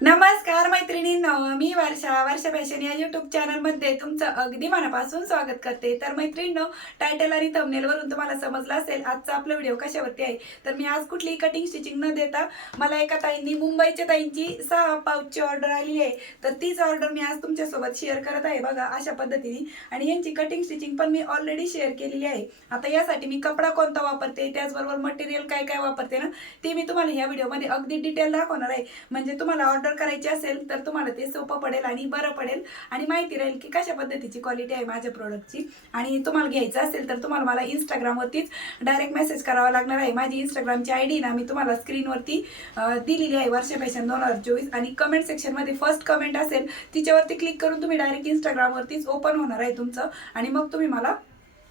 नमस्कार मैत्रिणींनो, मी वर्षा फॅशन या यूट्यूब चॅनलमध्ये तुमचं अगदी मनापासून स्वागत करते। तर मैत्रिणींनो, टायटल आणि थंबनेलवरून तुम्हाला समजलं असेल आजचा आपला व्हिडिओ कशावरती आहे। तर मी आज कुठलीही कटिंग स्टिचिंग न देता मला एका ताईंनी मुंबईच्या ताईंची 6 पाऊचची ऑर्डर आली आहे। तर तीच ऑर्डर मी आज तुमच्यासोबत शेअर करत आहे बघा अशा पद्धतीने। आणि यांची कटिंग स्टिचिंग पण मी ऑलरेडी शेअर केलेली आहे। आता यासाठी मी कपडा कोणता वापरते, त्याचबरोबर मटेरियल काय काय वापरते ना, ते मी तुम्हाला या व्हिडिओमध्ये अगदी डिटेल दाखवणार आहे। म्हणजे तुम्हाला ऑर्डर करायची असेल तर तुम्हाला ते सोपं पडेल आणि बरं पडेल आणि माहिती राहील की कशा पद्धतीची क्वालिटी आहे माझ्या प्रोडक्टची। आणि तुम्हाला घ्यायचं असेल तर तुम्हाला मला इंस्टाग्रामवरतीच डायरेक्ट मेसेज करावा लागणार आहे। माझी इंस्टाग्रामची आयडी ना मी तुम्हाला स्क्रीनवरती दिलेली आहे, वर्षा फॅशन 2024। आणि कमेंट सेक्शनमध्ये फर्स्ट कमेंट असेल तिच्यावरती क्लिक करून तुम्ही डायरेक्ट इंस्टाग्रामवरतीच ओपन होणार आहे तुमचं। आणि मग तुम्ही मला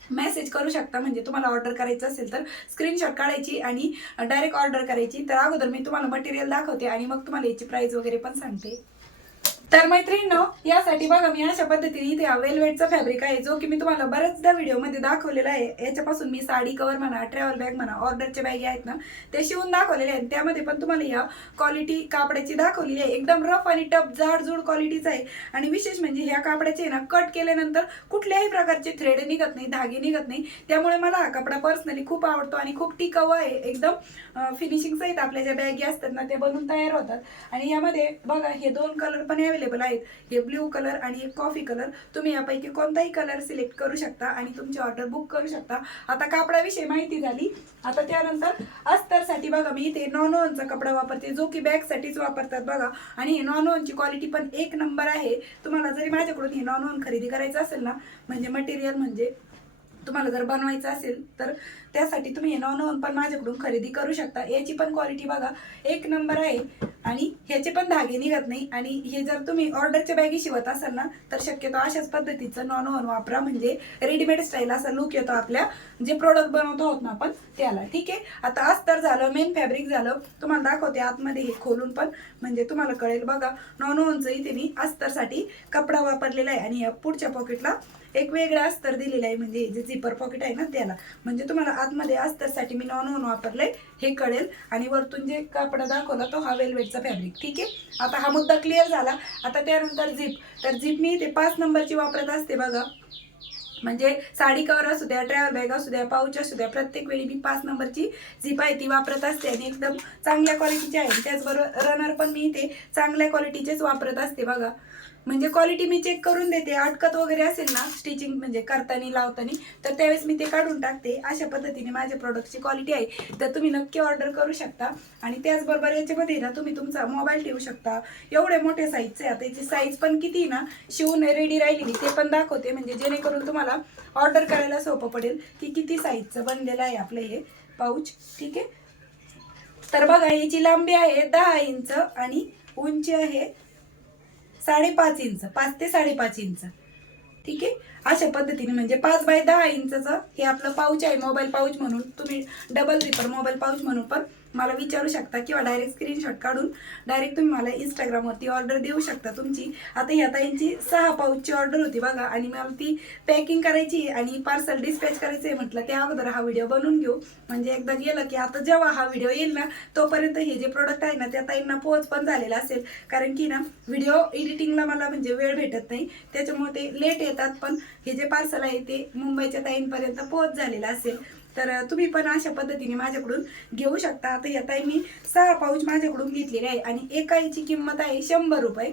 मेसेज करू शकता। म्हणजे तुम्हाला ऑर्डर करायचं असेल तर स्क्रीनशॉट काढायची आणि डायरेक्ट ऑर्डर करायची। तर अगोदर मी तुम्हाला मटेरियल दाखवते आणि मग तुम्हाला याची प्राइस वगैरे पण सांगते। तर मैत्रिणींनो, यासाठी बघा मी अशा पद्धतीने इथे वेलवेटचा फॅब्रिक आहे, जो की मी तुम्हाला बऱ्याचदा व्हिडिओमध्ये दाखवलेला आहे। याच्यापासून मी साडी कव्हर म्हणा, ट्रॅव्हल बॅग म्हणा, ऑर्डरच्या बॅग आहेत ना ते शिवून दाखवलेले आहेत। त्यामध्ये पण तुम्हाला या क्वालिटी कापडाची दाखवलेली आहे, एकदम रफ आणि टफ जाडजूड क्वालिटीचा आहे। आणि विशेष म्हणजे ह्या कापडाचे ना कट केल्यानंतर कुठल्याही प्रकारचे थ्रेड निघत नाही, धागे निघत नाही। त्यामुळे मला हा कपडा पर्सनली खूप आवडतो आणि खूप टिकाऊ आहे। एकदम फिनिशिंग सहित आपल्या ज्या बॅगी असतात ना ते बनवून तयार होतात। आणि यामध्ये बघा हे दोन कलर पण अवेलेबल आहेत, हे ब्ल्यू कलर आणि एक कॉफी कलर। तुम्ही यापैकी कोणताही कलर सिलेक्ट करू शकता आणि तुमची ऑर्डर बुक करू शकता। आता कापडाविषयी माहिती झाली। आता त्यानंतर अस्तरसाठी बघा मी इथे नॉनवनचा कपडा वापरते, जो की बॅग साठीच वापरतात बघा। आणि हे नॉनवनची क्वालिटी पण एक नंबर आहे। तुम्हाला जरी माझ्याकडून हे नॉनवन खरेदी करायचं असेल ना, म्हणजे मटेरियल म्हणजे तुम्हाला जर बनवायचं असेल तर त्यासाठी तुम्ही हे नॉनवन पण माझ्याकडून खरेदी करू शकता। याची पण क्वालिटी बघा एक नंबर आहे आणि ह्याचे पण धागे निघत नाही। आणि हे जर तुम्ही ऑर्डरच्या बॅगी शिवत असाल ना तर शक्यतो अशाच पद्धतीचं नॉनवन वापरा, म्हणजे रेडीमेड स्टाईल असा लुक येतो आपल्या जे प्रोडक्ट बनवतो आहोत ना आपण त्याला। ठीक आहे, आता अस्तर झालं, मेन फॅब्रिक झालं, तुम्हाला दाखवते आतमध्ये हे खोलून पण, म्हणजे तुम्हाला कळेल बघा। नॉनवनचं इथे मी अस्तरसाठी कपडा वापरलेला आहे आणि या पुढच्या पॉकेटला एक वेगळा अस्तर दिलेला आहे, म्हणजे जे झिपर पॉकेट आहे ना त्याला। म्हणजे तुम्हाला आतमध्ये अस्तरसाठी मी नॉनवन वापरलंय हे कळेल। आणि वरतून जे कापड दाखवला तो हा वेलवेटचा फॅब्रिक। ठीक आहे, आता हा मुद्दा क्लिअर झाला। आता त्यानंतर झिप, तर झिप मी इथे 5 नंबरची वापरत असते बघा। म्हणजे साडी कवर असू द्या, ट्रॅव्हल बॅग असू द्या, पाऊच असू द्या, प्रत्येक वेळी मी 5 नंबरची झिप आहे ती वापरत असते आणि एकदम चांगल्या क्वालिटीची आहे। त्याचबरोबर रनर पण मी इथे चांगल्या क्वालिटीचेच वापरत असते बघा। म्हणजे क्वालिटी मी चेक करून देते, अटकत वगैरे असेल ना स्टिचिंग म्हणजे करताना लावताना तर त्यावेळेस मी ते काढून टाकते। अशा पद्धतीने माझ्या प्रोडक्टची क्वालिटी आहे, तर तुम्ही नक्की ऑर्डर करू शकता। आणि त्याचबरोबर याच्यामध्ये ना तुम्ही तुमचा मोबाईल ठेवू शकता, एवढे मोठे साईजचे। आता याची साईज पण किती ना शिवून रेडी राहिलेली ते पण दाखवते, म्हणजे जेणेकरून तुम्हाला ऑर्डर करायला सोपं पडेल की किती साईजचं बनलेलं आहे आपलं हे पाऊच। ठीक आहे, तर बघा याची लांबी आहे 10 इंच आणि उंची आहे 5.5 इंच, 5 ते 5.5 इंच। ठीक आहे, अशा पद्धतीने म्हणजे 5 बाय 10 इंचचं हे आपलं पाऊच आहे, मोबाईल पाऊच म्हणून। तुम्ही डबल झिपर मोबाईल पाऊच म्हणून पण मला विचारू शकता किंवा डायरेक्ट स्क्रीनशॉट काढून डायरेक्ट तुम्ही मला इंस्टाग्रामवरती ऑर्डर देऊ शकता तुमची। आता ह्या ताईंची 6 पाऊचची ऑर्डर होती बघा आणि मला ती पॅकिंग करायची आणि पार्सल डिस्पॅच करायचं आहे। म्हटलं त्या अगोदर हा व्हिडिओ बनवून घेऊ, म्हणजे एकदा गेलं की आता जेव्हा हा व्हिडिओ येईल ना तोपर्यंत हे जे प्रोडक्ट आहे ना त्या ताईंना पोहोच पण झालेला असेल। कारण की ना व्हिडिओ एडिटिंगला मला म्हणजे वेळ भेटत नाही, त्याच्यामुळे ते लेट येतात। पण हे जे पार्सल आहे ते मुंबईच्या ताईंपर्यंत पोहोच झालेलं असेल। तर तुम्ही पण अशा पद्धतीने माझ्याकडून घेऊ शकता। आता या ताई मी 6 पाऊच माझ्याकडून घेतलेले आहे आणि एकाची किंमत आहे 100 रुपये।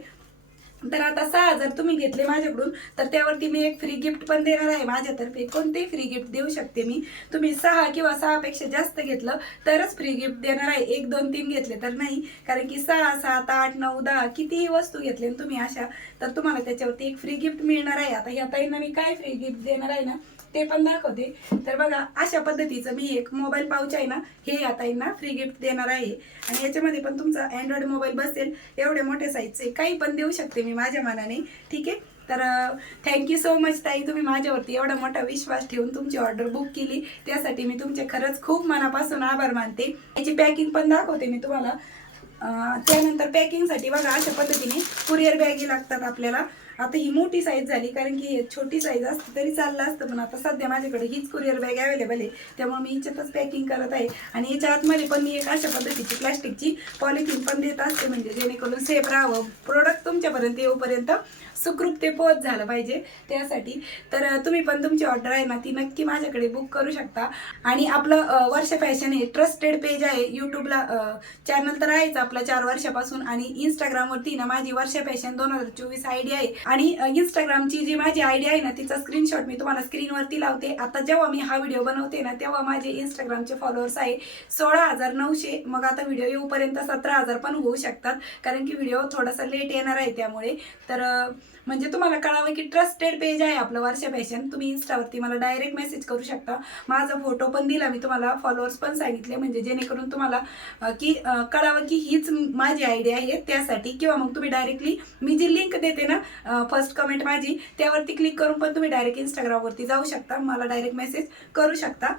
तर आता 6 जर तुम्ही घेतले माझ्याकडून तर त्यावरती मी एक फ्री गिफ्ट पण देणार आहे माझ्यातर्फे। कोणतेही फ्री गिफ्ट देऊ शकते मी, तुम्ही 6 किंवा 6 पेक्षा जास्त घेतलं तरच फ्री गिफ्ट देणार आहे, 1 2 3 घेतले तर नाही। कारण की 6 7 8 9 10 कितीही वस्तू घेतले तुम्ही अशा तर तुम्हाला त्याच्यावरती एक फ्री गिफ्ट मिळणार आहे। आता ह्या ताईंना मी काय फ्री गिफ्ट देणार आहे ना ते पण दाखवते। तर बघा अशा पद्धतीचं मी एक मोबाईल पाऊच आहे ना हे या ताईंना फ्री गिफ्ट देणार आहे। आणि याच्यामध्ये पण तुमचा अँड्रॉइड मोबाईल बसेल एवढे मोठे साईजचे काही पण देऊ शकते मी माझ्या मनाने। ठीक आहे, तर थँक्यू सो मच ताई, तुम्ही माझ्यावरती एवढा मोठा विश्वास ठेवून तुमची ऑर्डर बुक केली त्यासाठी मी तुमचे खरंच खूप मनापासून आभार मानते। याची पॅकिंग पण दाखवते मी तुम्हाला। त्यानंतर पॅकिंगसाठी बघा अशा पद्धतीने कुरिअर बॅगी लागतात आपल्याला आता ही मोठी साईज झाली, कारण की छोटी साईज असते तरी चाललं असतं, पण आता सध्या माझ्याकडे हीच कुरिअर बॅग अवेलेबल आहे, त्यामुळे मी हिच्यातच पॅकिंग करत आहे. आणि याच्या आतमध्ये पण मी एक अशा पद्धतीची प्लास्टिकची पॉलिथिन पण देत असते, म्हणजे जेणेकरून सेफ राहावं, प्रोडक्ट तुमच्यापर्यंत येऊपर्यंत सुखरूप ते पोहोच झालं पाहिजे त्यासाठी. तर तुम्ही पण तुमची ऑर्डर आहे ना ती नक्की माझ्याकडे बुक करू शकता. आणि आपलं वर्ष फॅशन हे ट्रस्टेड पेज आहे यूट्यूबला, चॅनल तर आहेच आपला 4 वर्षापासून. आणि इंस्टाग्रामवरती ना माझी वर्ष फॅशन 2024 आयडी आहे. आणि इंस्टाग्रामची जी माझी आयडी आहे ना तिचा स्क्रीनशॉट मी तुम्हाला स्क्रीनवरती लावते. आता जेव्हा मी हा व्हिडिओ बनवते ना तेव्हा माझे इंस्टाग्रामचे फॉलोअर्स आहे 16,900. मग आता व्हिडिओ येऊपर्यंत 17,000 पण होऊ शकतात, कारण की व्हिडिओ थोडासा लेट येणार आहे त्यामुळे. तर म्हणजे तुम्हाला कळावं की ट्रस्टेड पेज आहे आपलं वर्ष फॅशन. तुम्ही इंस्टावरती मला डायरेक्ट मेसेज करू शकता. माझा फोटो पण दिला मी तुम्हाला, फॉलोअर्स पण सांगितले, म्हणजे जेणेकरून तुम्हाला की कळावं की हीच माझी आयडिया आहे त्यासाठी. किंवा मग तुम्ही डायरेक्टली मी जी लिंक देते ना फर्स्ट कमेंट माझी, त्यावरती क्लिक करून पण तुम्ही डायरेक्ट इंस्टाग्रामवरती जाऊ शकता, मला डायरेक्ट मेसेज करू शकता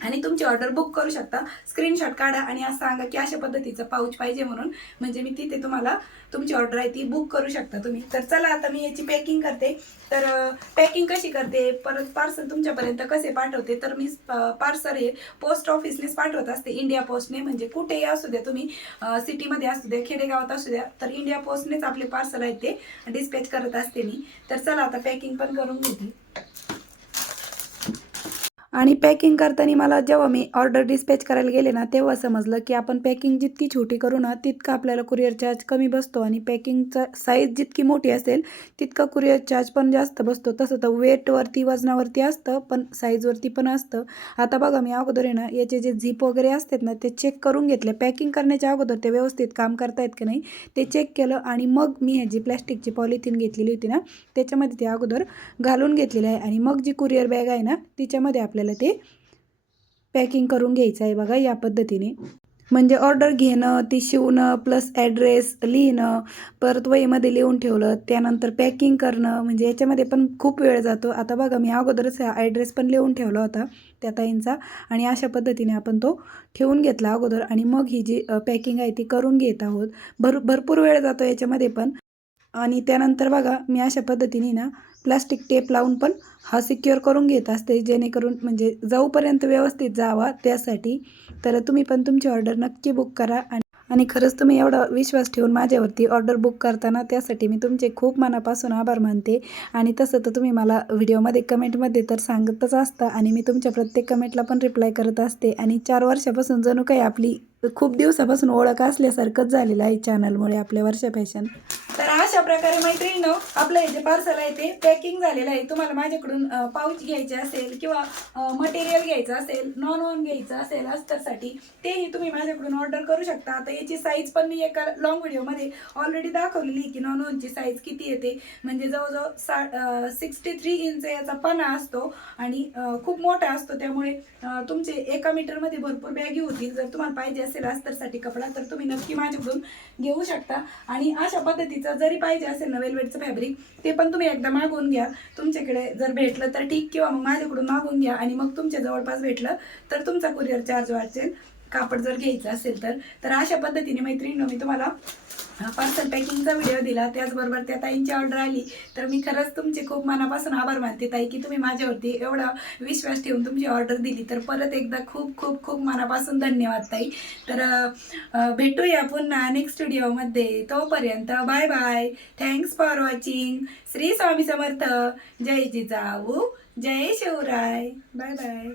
आणि तुमची ऑर्डर बुक करू शकता. स्क्रीनशॉट काढा आणि असं सांगा की अशा पद्धतीचं पाऊच पाहिजे म्हणून, म्हणजे मी तिथे तुम्हाला तुमची ऑर्डर आहे ती बुक करू शकता तुम्ही. तर चला आता मी याची पॅकिंग करते. तर पॅकिंग कशी करते, परत पार्सल तुमच्यापर्यंत कसे पाठवते, तर मी पार्सल हे पोस्ट ऑफिसनेच पाठवत असते, इंडिया पोस्टने. म्हणजे कुठेही असू द्या तुम्ही, सिटीमध्ये असू द्या, खेडेगावात असू द्या, तर इंडिया पोस्टनेच आपले पार्सल आहेत ते डिस्पॅच करत असते मी. तर चला आता पॅकिंग पण करून घेते. आणि पॅकिंग करताना मला जेव्हा मी ऑर्डर डिस्पॅच करायला गेले ना तेव्हा समजलं की आपण पॅकिंग जितकी छोटी करू ना तितका आपल्याला कुरिअर चार्ज कमी बसतो, आणि पॅकिंगचा साईज जितकी मोठी असेल तितका कुरिअर चार्ज पण जास्त बसतो. तसं तर वेटवरती, वजनावरती असतं, पण साईजवरती पण असतं. आता बघा, मी अगोदर आहे ना याचे जे झिप वगैरे असतात ना ते चेक करून घेतले. पॅकिंग करण्याच्या अगोदर ते व्यवस्थित काम करतायत की नाही ते चेक केलं, आणि मग मी ह्याची प्लॅस्टिकची पॉलिथिन घेतलेली होती ना त्याच्यामध्ये ते अगोदर घालून घेतलेलं आहे. आणि मग जी कुरिअर बॅग आहे ना तिच्यामध्ये आपल्याला ते पॅकिंग करून घ्यायचं आहे बघा या पद्धतीने. म्हणजे ऑर्डर घेणं, ती शिवणं, प्लस ॲड्रेस लिहिणं, परत वहीमध्ये लिहून ठेवलं, त्यानंतर पॅकिंग करणं, म्हणजे याच्यामध्ये पण खूप वेळ जातो. आता बघा, मी अगोदरच ॲड्रेस पण लिहून ठेवला होता त्या ताईंचा, आणि अशा पद्धतीने आपण तो ठेवून घेतला अगोदर, आणि मग ही जी पॅकिंग आहे ती करून घेत आहोत. भरपूर वेळ जातो याच्यामध्ये पण. आणि त्यानंतर बघा, मी अशा पद्धतीने ना प्लास्टिक टेप लावून पण हा सिक्युअर करून घेत असते, जेणेकरून म्हणजे जाऊपर्यंत व्यवस्थित जावा त्यासाठी. तर तुम्ही पण तुमची ऑर्डर नक्की बुक करा. आणि खरंच तुम्ही एवढा विश्वास ठेवून माझ्यावरती ऑर्डर बुक करताना त्यासाठी मी तुमचे खूप मनापासून आभार मानते. आणि तसं तर तुम्ही मला व्हिडिओमध्ये कमेंटमध्ये तर सांगतच असता, आणि मी तुमच्या प्रत्येक कमेंटला पण रिप्लाय करत असते. आणि 4 वर्षापासून जणू काही आपली खूप दिवसापासून ओळख असल्यासारखंच झालेलं आहे चॅनलमुळे आपल्या वर्ष फॅशन. तर अशा प्रकारे मैत्रिणींनो आपलं हे जे पार्सल आहे ते पॅकिंग झालेलं आहे. तुम्हाला माझ्याकडून पाऊच घ्यायचे असेल किंवा मटेरियल घ्यायचं असेल, नॉन घ्यायचं असेल अस्तरसाठी, तेही तुम्ही माझ्याकडून ऑर्डर करू शकता. आता याची साईज पण मी एका लॉंग व्हिडिओमध्ये ऑलरेडी दाखवलेली की नॉनची साईज किती येते. म्हणजे जवळजवळ 63 इंच याचा पणा असतो, आणि खूप मोठा असतो, त्यामुळे तुमचे 1 मीटरमध्ये भरपूर बॅगी होतील. जर तुम्हाला पाहिजे असेल अस्तरसाठी कपडा तर तुम्ही नक्की माझ्याकडून घेऊ शकता. आणि अशा पद्धतीचं जरी पाहिजे असेल ना वेलवेटचं फॅब्रिक, ते पण तुम्ही एकदा मागवून घ्या. तुमच्याकडे जर भेटलं तर ठीक, किंवा मग माझ्याकडून मागवून घ्या, आणि मग तुमच्या जवळपास भेटलं तर तुमचा कुरिअर चार्ज वाचेल, कापड जर घ्यायचं असेल तर. तर अशा पद्धतीने मैत्रिणींनो मी तुम्हाला पार्सल पॅकिंगचा व्हिडिओ दिला, त्याचबरोबर त्या ताईंची ऑर्डर आली. तर मी खरंच तुमचे खूप मनापासून आभार मानते ताई, की तुम्ही माझ्यावरती एवढा विश्वास ठेवून तुमची ऑर्डर दिली. तर परत एकदा खूप खूप खूप मनापासून धन्यवाद ताई. तर भेटूया पुन्हा नेक्स्ट व्हिडिओमध्ये. तोपर्यंत bye bye. Thanks for watching. Shri Swami Samarth. जय जिजाऊ, जय शिवराय. Bye bye.